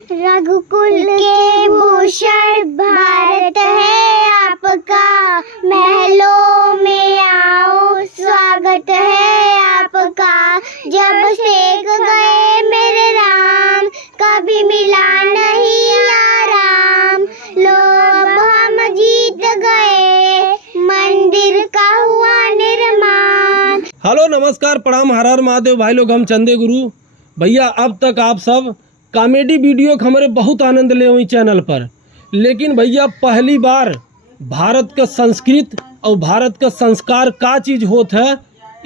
रघुकुल के भूषण भारत है आपका, महलों में आओ स्वागत है आपका। जब सेक गए मेरे राम, कभी मिला नहीं आराम। लोभ हम जीत गए, मंदिर का हुआ निर्माण। हेलो नमस्कार प्रणाम, हर हर महादेव भाई लोग, हम चंदे गुरु भैया। अब तक आप सब कॉमेडी वीडियो के हमारे बहुत आनंद ले हुई चैनल पर, लेकिन भैया पहली बार भारत का संस्कृत और भारत का संस्कार का चीज़ होता है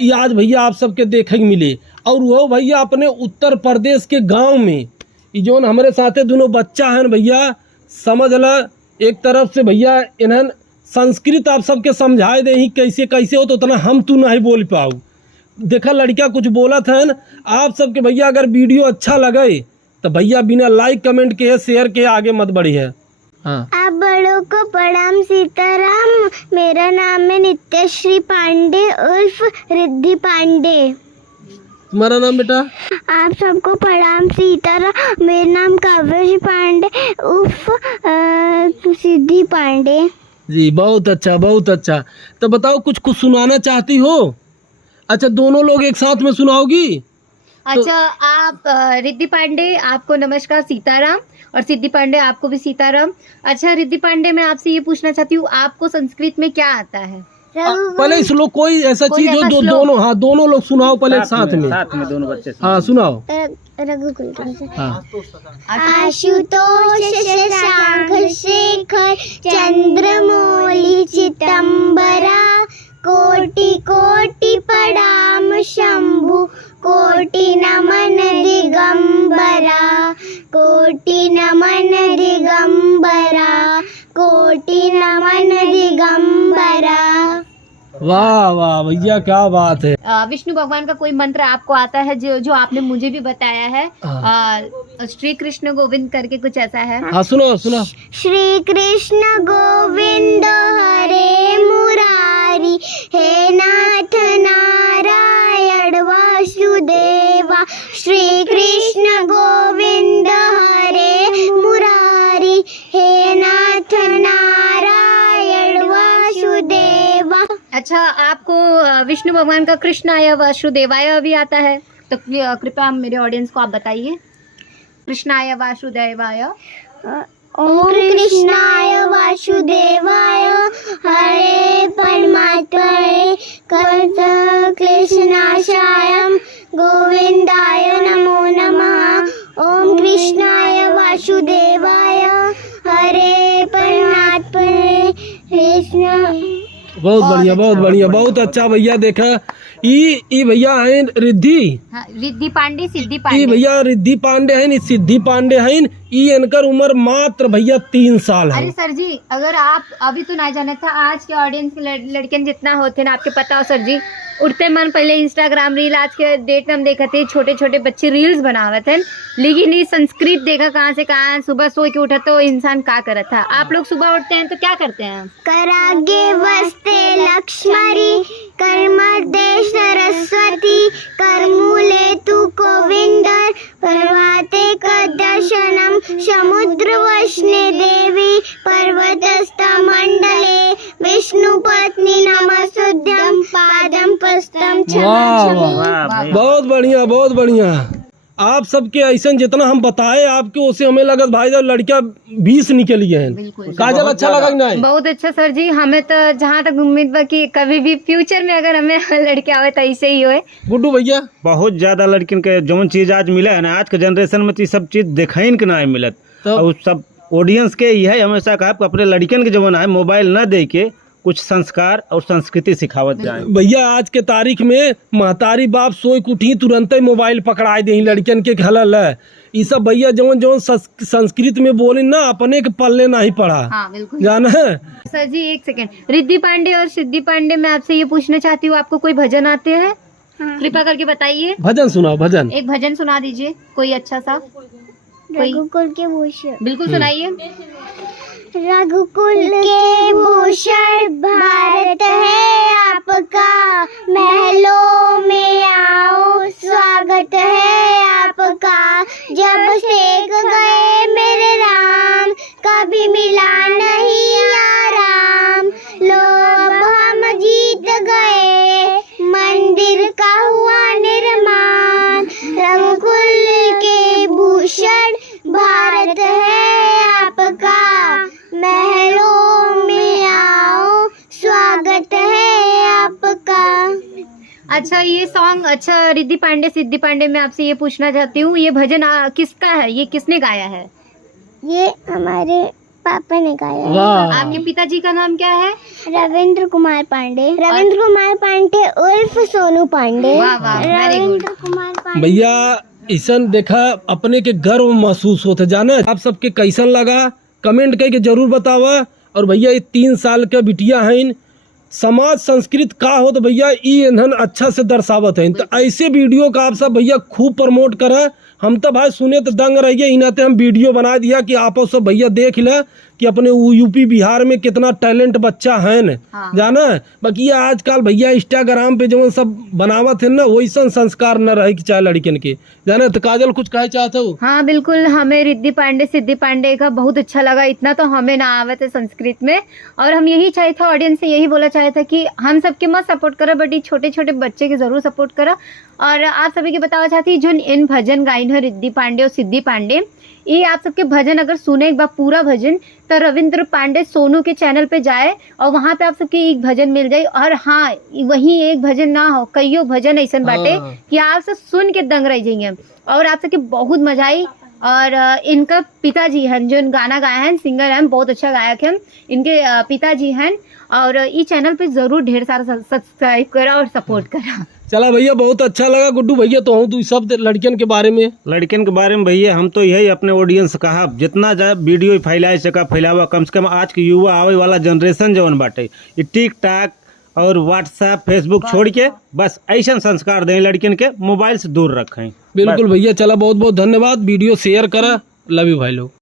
ये आज भैया आप सबके देखे के मिले। और वो भैया अपने उत्तर प्रदेश के गांव में ये जो हमारे साथे दोनों बच्चा हैं भैया, समझ ला एक तरफ से भैया इन्हन संस्कृत आप सबके समझाए दे ही कैसे कैसे हो, तो उतना हम तू नहीं बोल पाऊ। देखा लड़का कुछ बोला था आप सबके भैया, अगर वीडियो अच्छा लगे तो भैया बिना लाइक कमेंट के शेयर के आगे मत बढ़िए। हाँ, आप बड़ों को प्रणाम सीताराम। मेरा नाम है नित्यश्री पांडे उर्फ रिद्धि पांडे। तुम्हारा नाम बेटा? आप सबको प्रणाम सीताराम। मेरा नाम काव्यश्री पांडे उर्फ सिद्धि पांडे जी। बहुत अच्छा बहुत अच्छा। तो बताओ कुछ कुछ सुनाना चाहती हो? अच्छा दोनों लोग एक साथ में सुनाओगी? अच्छा आप रिद्धि पांडे आपको नमस्कार सीताराम, और सिद्धि पांडे आपको भी सीताराम। अच्छा रिद्धि पांडे मैं आपसे ये पूछना चाहती हूँ, आपको संस्कृत में क्या आता है? पहले इस लोग कोई ऐसा चीज हो जो दोनों, हाँ दोनों लोग सुनाओ पहले एक साथ में दोनों बच्चे। हाँ सुनाओ। रघुकुल हाँ। आशुतोष शशांक शेखर चंद्रमौली चितंबरा, कोटि कोटि प्रणाम शंभु, कोटि नमन दिगंबरा, कोटि नमन दिगंबरा, कोटि नमन दिगंबरा। वाह वाह भैया क्या बात है। विष्णु भगवान का कोई मंत्र आपको आता है जो आपने मुझे भी बताया है? श्री कृष्ण गोविंद करके कुछ ऐसा है? हाँ सुनो सुनो। श्री कृष्ण गोविंद हरे मुरारी, हे नाथ नारायण वासुदेवा। श्री कृष्ण गोविंद हरे मुरारी, हे नाथ नारायण वासुदेवा। अच्छा आपको विष्णु भगवान का कृष्णाय वासुदेवाय भी आता है? तो कृपया मेरे ऑडियंस को आप बताइए। कृष्णाय वासुदेवाय। ओम कृष्णाय वासुदेवाय हरे परमात्मने क्लेशनाशाय गोविंदाय नमो नमः। ओम कृष्णाय वासुदेवाय हरे परमात्मने कृष्ण। बहुत बढ़िया बहुत बढ़िया बहुत अच्छा भैया। देखा ई भैया है रिद्धि, हाँ, रिद्धि पांडे सिद्धि ई पांडे। भैया रिद्धि पांडे हैं, सिद्धि पांडे हैं। ई इनकर उम्र मात्र भैया 3 साल है। अरे सर जी अगर आप अभी तो ना जाने था, आज के ऑडियंस के लड़के जितना होते ना आपके पता हो सर जी, उठते मन पहले इंस्टाग्राम रील, आज के डेट में हम देखा थे छोटे छोटे बच्चे रील्स बनावे थे, लेकिन ये संस्कृत देखा कहाँ से कहाँ। सुबह सो के उठा तो इंसान क्या करा था? आप लोग सुबह उठते हैं तो क्या करते हैं? करागे वस्ते लक्ष्मरी, कर्मदे सरस्वती, करमूले तु गोविंदर, पर्वते कदर्शनम, समुद्र वश्ने देवी, पर्वतस्थ मंडले, विष्णु पत्नी नमस्तुभ्यं, पादम पस्तम वाह वाह बहुत बढ़िया बहुत बढ़िया। आप सबके ऐसा जितना हम बताए आपके उसे हमें लगा भाई जब लड़कियां 20 निकली है। काजल अच्छा लगा कि नहीं? बहुत अच्छा सर जी। हमें तो जहाँ तक उम्मीद बा कि कभी भी फ्यूचर में अगर हमें लड़के आवे तो ऐसे ही होए। गुड्डू भैया बहुत ज्यादा लड़किन के जो चीज आज मिला है ना, आज के जनरेशन में सब चीज देखने के ना मिलत। और सब ऑडियंस के यही हमेशा कहा अपने लड़कियन के जमाना है मोबाइल न दे के कुछ संस्कार और संस्कृति सिखावत जाए। भैया आज के तारीख में महतारी बाप सोई उठी तुरंत ही मोबाइल पकड़ाए दे लड़कियन के खलल है। ये सब भैया जवन जवन संस्कृत में बोले ना अपने के पल्ले नहीं पढ़ा। हाँ बिल्कुल जाना है सर जी। एक सेकेंड, रिद्धि पांडे और सिद्धि पांडे मैं आपसे ये पूछना चाहती हूँ, आपको कोई भजन आते हैं? कृपा करके बताइए। भजन सुनाओ भजन। एक भजन सुना दीजिए कोई अच्छा सा। रघुकुल के भूषण। बिल्कुल सुनाइए। रघुकुल के भूषण भारत है आपका, महलों में आओ स्वागत है आपका। जब सेक गए मेरे राम, कभी मिला नहीं आराम। लो अब हम जीत गए, मंदिर का हुआ निर्माण। रघुकुल के भूषण भारत है आपका, महलों में आओ स्वागत है आपका। अच्छा ये सॉन्ग, अच्छा रिद्धि पांडे सिद्धि पांडे, मैं आपसे ये पूछना चाहती हूँ, ये भजन किसका है, ये किसने गाया है? ये हमारे पापा ने गाया है। वाह, आपके पिताजी का नाम क्या है? रविंद्र कुमार पांडे। रविंद्र कुमार पांडे उर्फ सोनू पांडे। वाह वाह, वेरी गुड। रविंद्र कुमार पांडे। भैया ऐसन देखा अपने के गर्व महसूस होता जाना। आप सबके कैसन लगा कमेंट करके जरूर बतावा। और भैया ये 3 साल के बिटिया हैं, समाज संस्कृत का हो तो भैया ये इन्हन अच्छा से दर्शावत है। तो ऐसे वीडियो का आप सब भैया खूब प्रमोट करें। हम तो भाई सुने तो दंग रहिए, इनाते हम वीडियो बना दिया कि आप सब भैया देख ले कि अपने यूपी बिहार में कितना टैलेंट बच्चा है न। हाँ। जाना बाकी ये आजकल भैया इंस्टाग्राम पे जो सब बनावत है ना, वैसन संस्कार न रहे कि चाहे लड़कियन के। जाना तो काजल कुछ कहे चाहते हो? हाँ बिल्कुल, हमें रिद्धि पांडे सिद्धि पांडे का बहुत अच्छा लगा। इतना तो हमें ना आवे थे संस्कृत में, और हम यही चाहे था ऑडियंस से यही बोला चाहे था कि हम सबके मत सपोर्ट करा, बट ये छोटे छोटे बच्चे के जरूर सपोर्ट करा। और आप सभी के बताना चाहती जो इन भजन गायन है रिद्धि पांडे और सिद्धि पांडे, ये आप सबके भजन अगर सुने एक बार पूरा भजन, तो रविंद्र पांडे सोनू के चैनल पे जाए और वहाँ पे आप सबके एक भजन मिल जाए। और हाँ, वहीं एक भजन ना हो, कईयों भजन ऐसा बाटे कि आप सब सुन के दंग रह जाइए और आप सबके बहुत मजा आई। और इनका पिताजी हैं जो गाना गाया है, सिंगर हैं, बहुत अच्छा गायक हैं, इनके पिताजी हैं। और ये चैनल पे जरूर ढेर सारा सब्सक्राइब करा और सपोर्ट करा। चला भैया बहुत अच्छा लगा। गुड्डू भैया तो हूँ तू सब लड़कियन के बारे में भैया हम तो यही अपने ऑडियंस से कहा, जितना जाए वीडियो फैलाए सका फैलावा। कम से कम आज के युवा आवे वाला जनरेशन जवन बाटे ये टिकटॉक और व्हाट्सएप फेसबुक छोड़ के बस ऐसा संस्कार दें लड़कियन के, मोबाइल से दूर रखें। बिल्कुल भैया, चला बहुत बहुत धन्यवाद। वीडियो शेयर करा। लव यू भाई लोग।